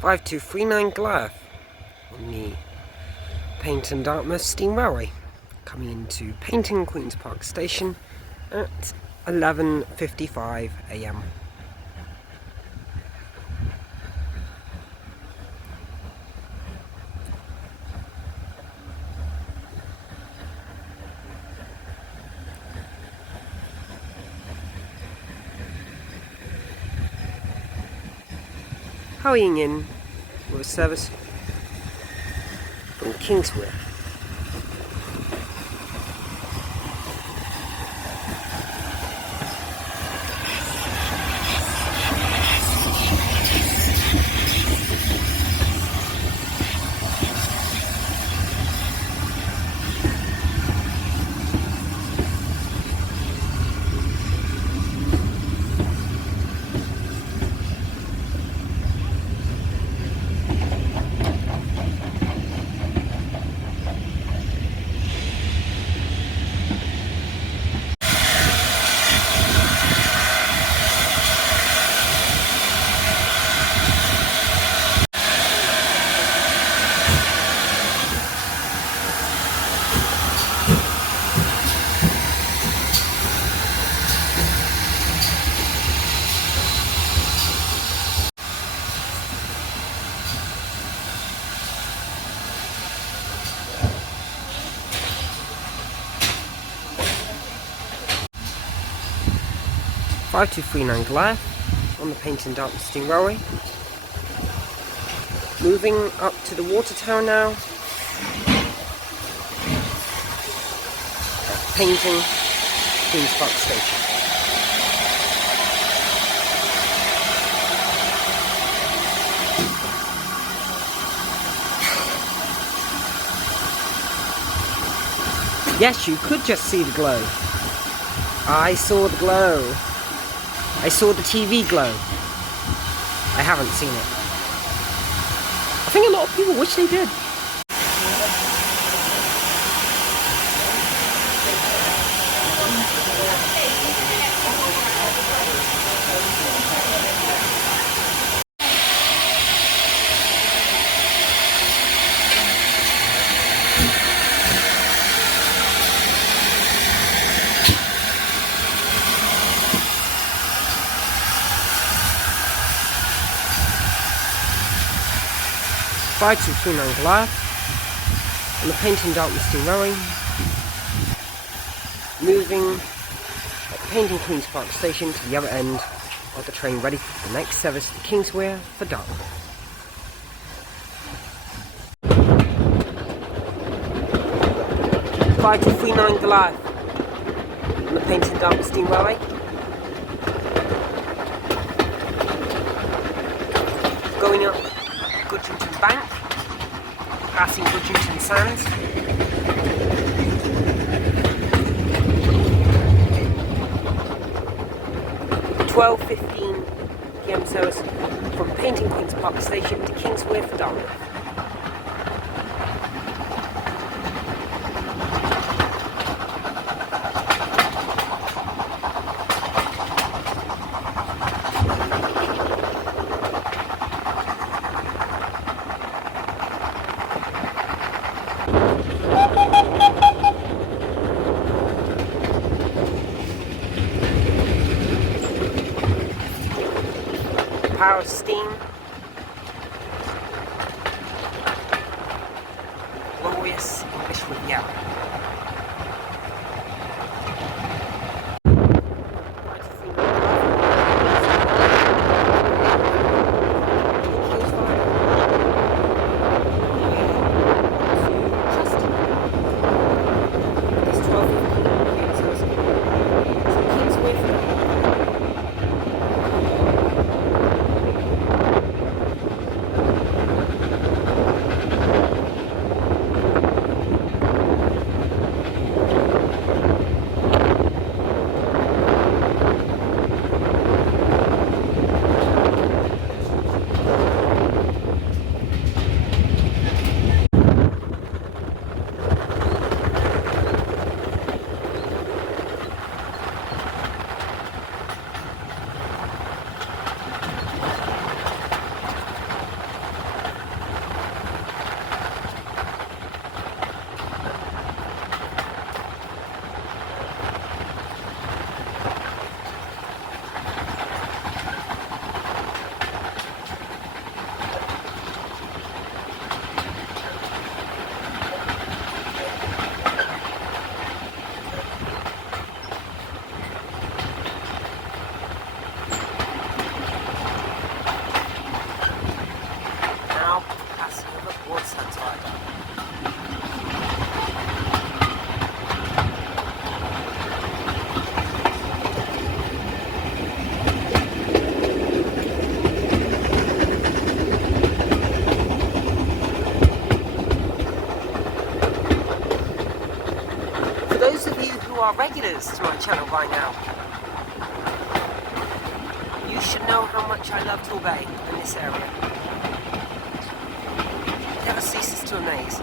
5239 Glyth on the Paignton Dartmouth Steam Railway, coming into Paignton Queen's Park Station at 11:55 AM. Hurrying in with a service from Kingswear. (5239 Glyth on the Paignton Dartmouth Steam Railway). Moving up to the water tower now at Paignton Queen's Park Station. Yes, you could just see the glow. I saw the glow. I saw the TV glow. I haven't seen it. I think a lot of people wish they did. (5239 Glyth on the Paignton Dartmouth Steam Railway, moving at Paignton Queen's Park Station to the other end of the train, ready for the next service to Kingswear for Dartmouth. (5239 Glyth on the Paignton Dartmouth Steam Railway, going up Goodrington Bank, passing Goodrington Sands. The 12:15 PM service from Paignton Queen's Park Station to Kingswear for Dartmouth. Power of steam, glorious English with yellow. subscribers to my channel by now. You should know how much I love Torbay in this area. It never ceases to amaze.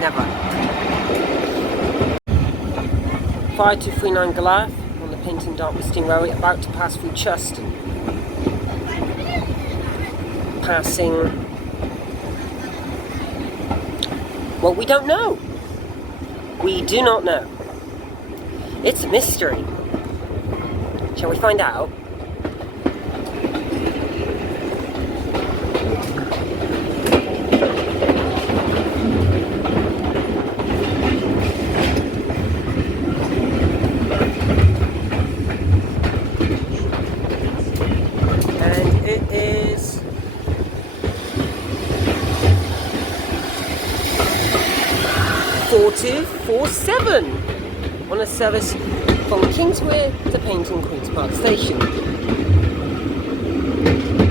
Never. 5239 Goliath on the Paignton Dartmouth Steam Railway, about to pass through Chuston. Passing... well, we don't know. We do not know. It's a mystery. Shall we find out? It is 4247 on a service from Kingswear to Paignton Queen's Park Station.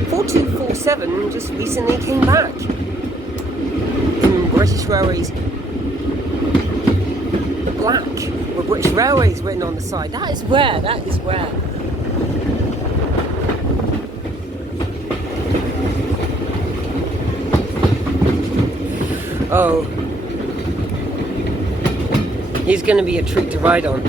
4247 just recently came back in British Railways. The black with British Railways written on the side. That is where. Oh, he's going to be a treat to ride on.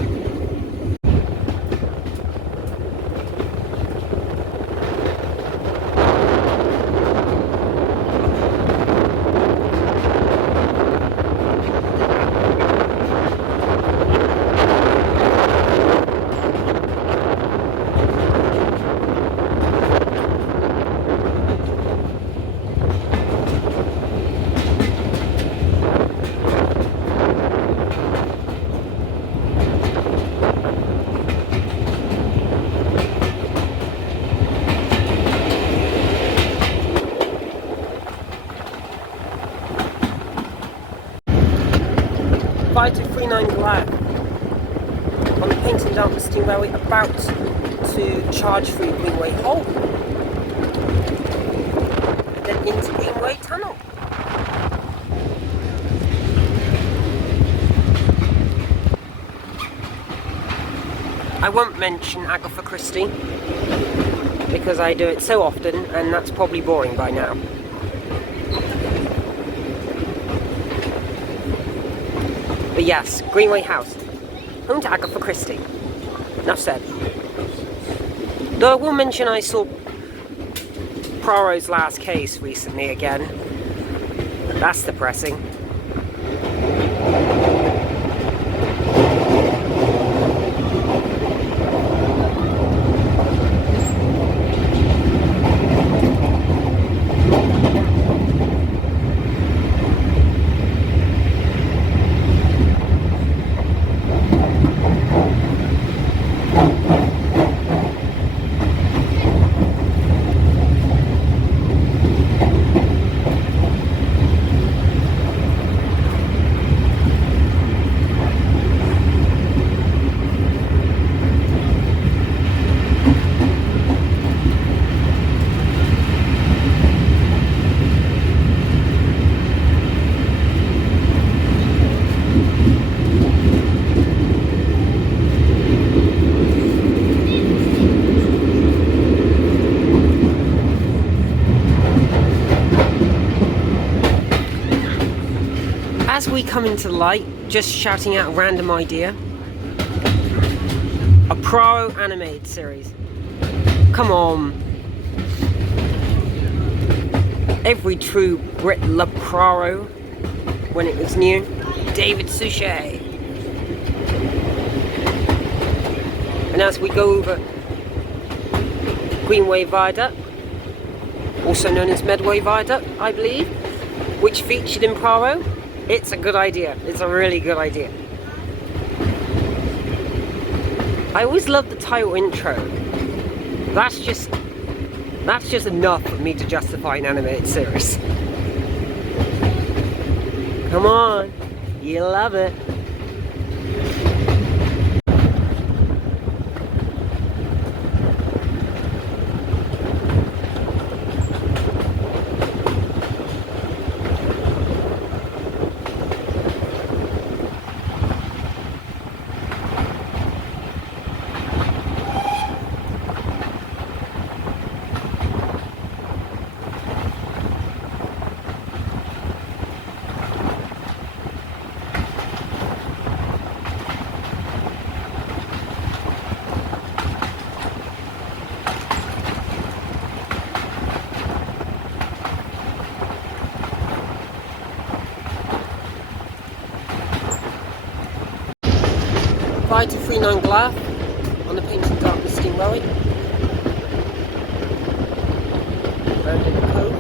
Goliath on the Paignton Dartmouth Steam Railway, about to charge through Greenway Hole and then into Greenway Tunnel. I won't mention Agatha Christie because I do it so often and that's probably boring by now. But yes, Greenway House, home to Agatha Christie. Enough said. Though I will mention I saw Poirot's Last Case recently again. That's depressing. As we come into the light, just shouting out a random idea. A Poirot animated series. Come on. Every true Brit loved Poirot when it was new. David Suchet. And as we go over Greenway Viaduct, also known as Medway Viaduct, I believe, which featured in Poirot, it's a good idea. It's a really good idea. I always love the title intro. That's just enough for me to justify an animated series. Come on, you love it. 5239 Glath on the Paignton Dartmouth Steam Railway. Rounding the cove.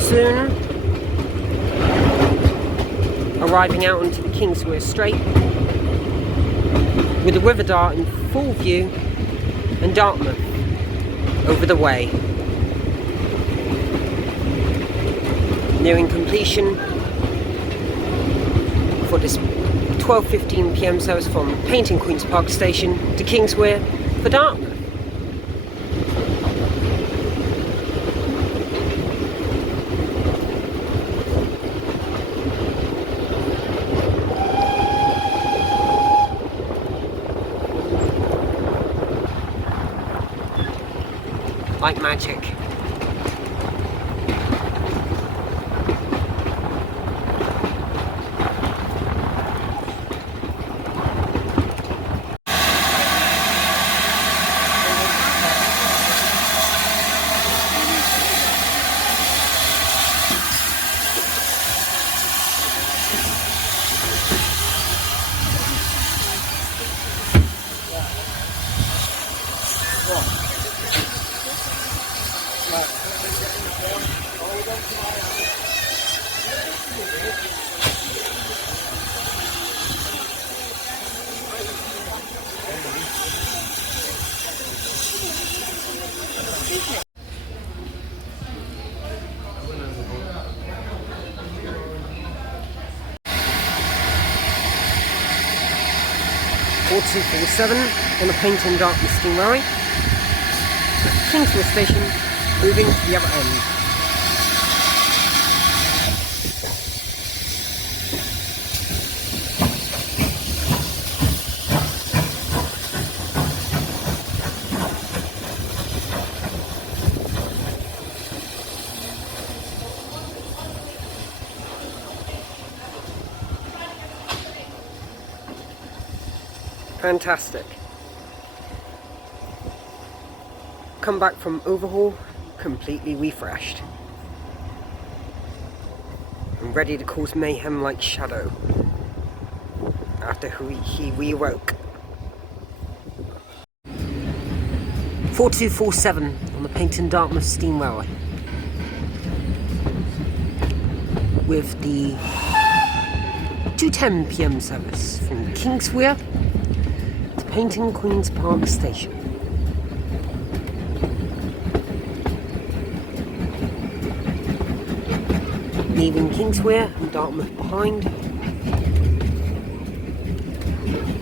Soon arriving out onto the Kingswear Strait with the River Dart in full view and Dartmouth over the way. Nearing completion for this 12:15 PM service from Paignton Queen's Park Station to Kingswear for Dartmouth. Like magic. Or 247 on the Paignton Dartmouth Steam Railway. Kingswear Station, moving to the other end. Fantastic. Come back from overhaul completely refreshed and ready to cause mayhem like Shadow after he rewoke. 4247 on the Paignton Dartmouth Steam Railway with the 2:10 PM service from Kingswear to Paignton Queen's Park Station. Leaving Kingswear and Dartmouth behind,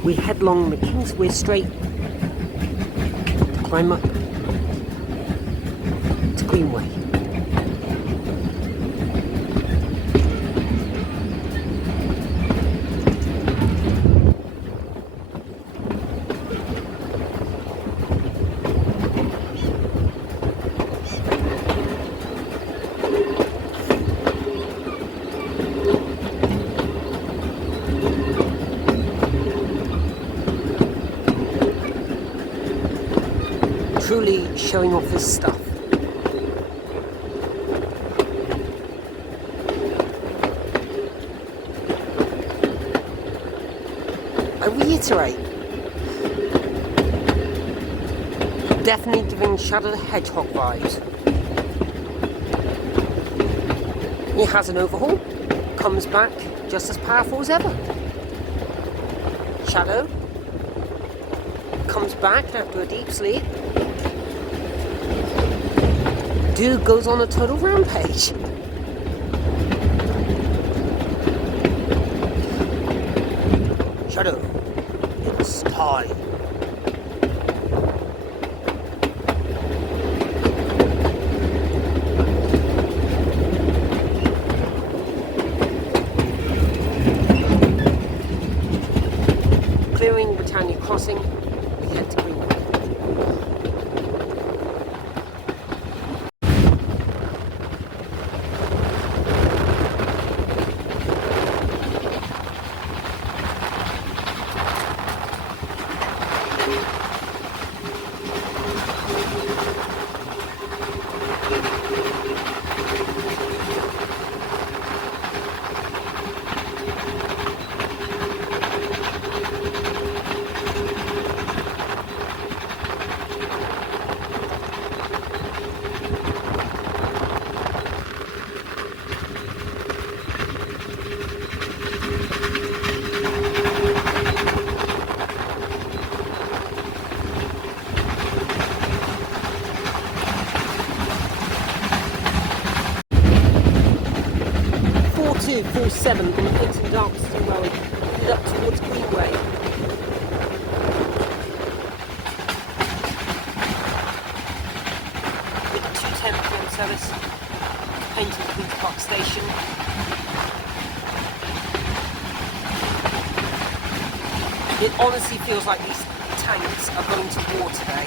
we head along the Kingswear Strait to climb up to Greenway. Truly showing off his stuff. I reiterate, definitely giving Shadow the Hedgehog vibes. He has an overhaul, comes back just as powerful as ever. Shadow comes back after a deep sleep. Dude goes on a total rampage. Shadow, it's time. Clearing Britannia Crossing, we head to Greenway. 4247 on the Paignton Dartmouth steam railway, headed up towards Greenway. With the 210 PM service to Paignton Queen's Park Station. It honestly feels like these tanks are going to war today.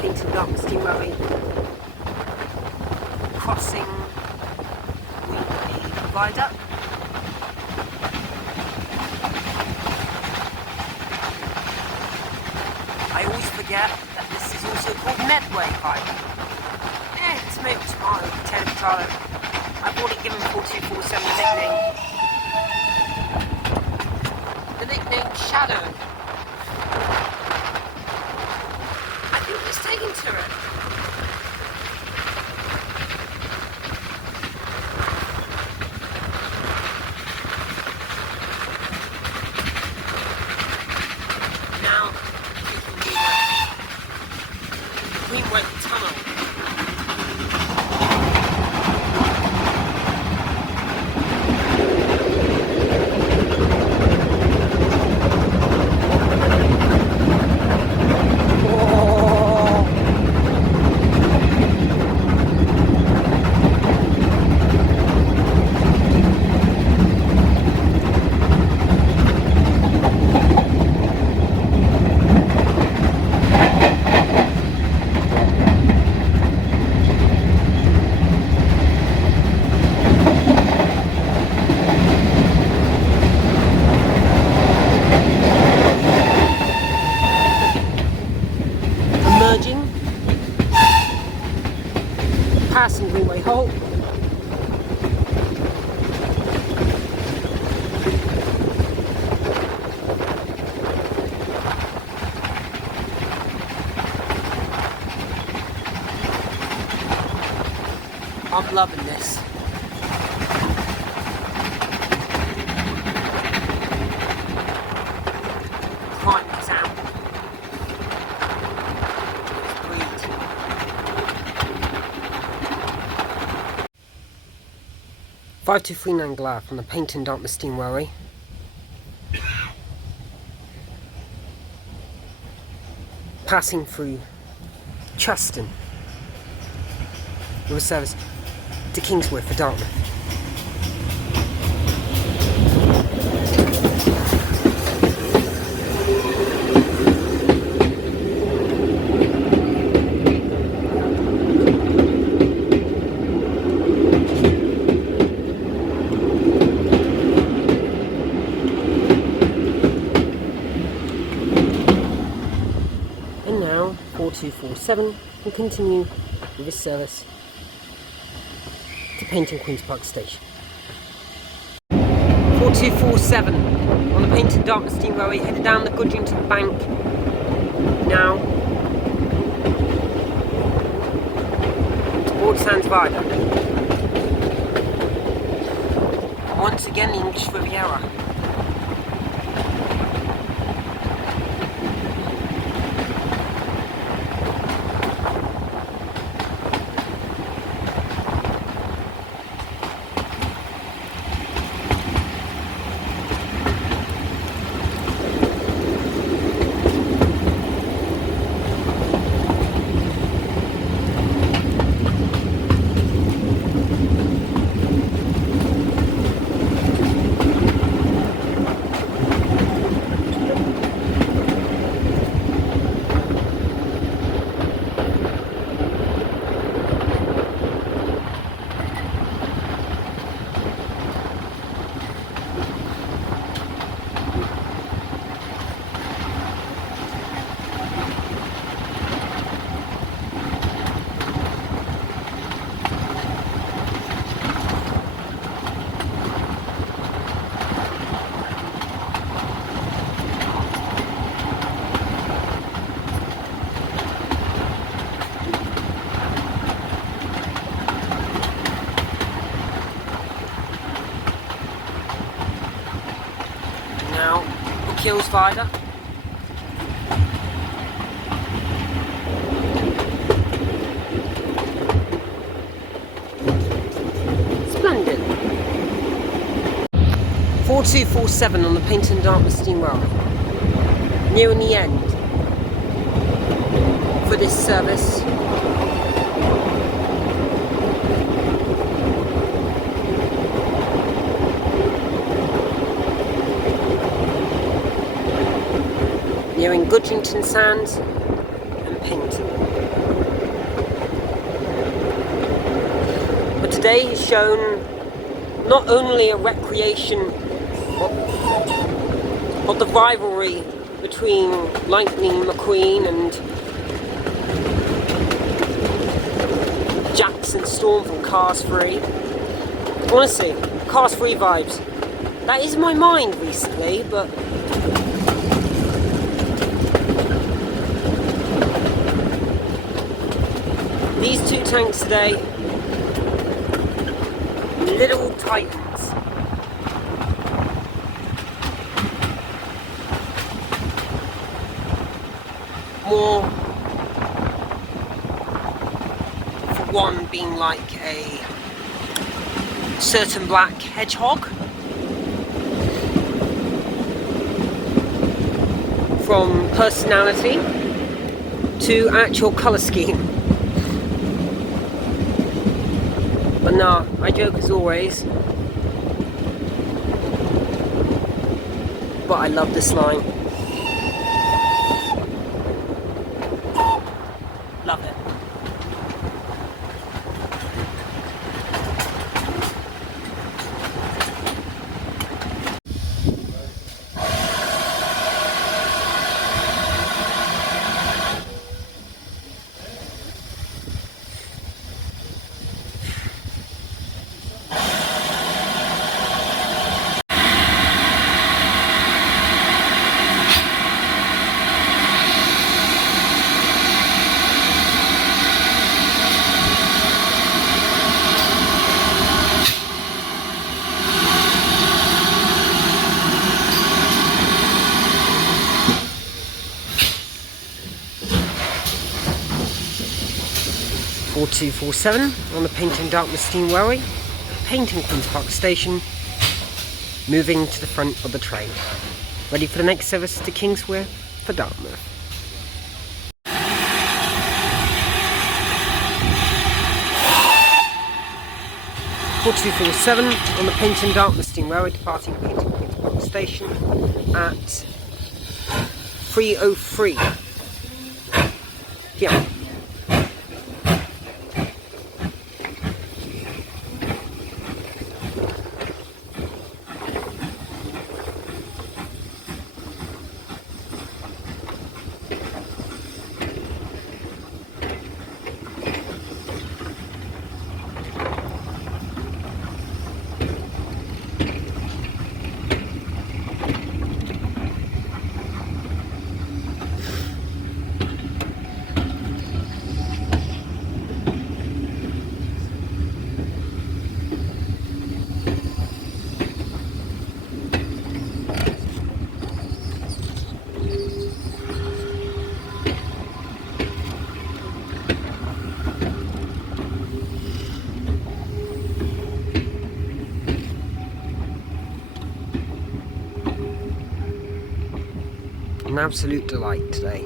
Paignton Dartmouth steam railway crossing the viaduct. I always forget that this is also called Medway Viaduct. Tomato, tomato, potato, potato. I've already given 4247 the nickname Shadow. I think it's taken to it. Now, Greenway Tunnel. Emerging, passing Greenway Halt. I'm loving this. Climbing this out. 5239 Glare from the Paignton Dartmouth steam railway. Passing through Cheston with a service to Kingswood for Dartmouth. And now 4247 will continue with this service to Paignton Queen's Park Station. 4247 on the Paignton Dartmouth steam railway, headed down the Gudgerington Bank now towards Sands Viaduct. Once again the English Riviera. Dartmouth fired up. Splendid. 4247 on the Paignton Dartmouth steam railway. Nearing the end for this service. Nearing Goodrington Sands and Paignton. But today has shown not only a recreation of the rivalry between Lightning McQueen and Jackson Storm from Cars 3. Honestly, Cars 3 vibes. That is my mind recently, but these two tanks today, little titans. More, for one, being like a certain black hedgehog from personality to actual colour scheme. But nah, I joke as always, but I love this line. Love it. (4247) on the Paignton Dartmouth steam railway, Paignton Queen's Park Station, moving to the front of the train, ready for the next service to Kingswear for Dartmouth. 4247 on the Paignton Dartmouth steam railway, departing Paignton Queen's Park Station at 3:03 p.m. An absolute delight today.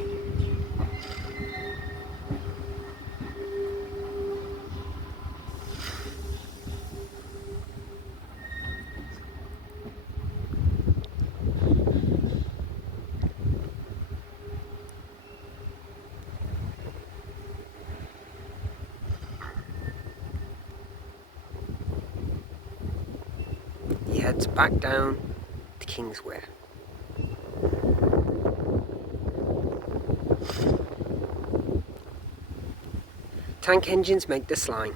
He heads back down to Kingswear. Tank engines make this line.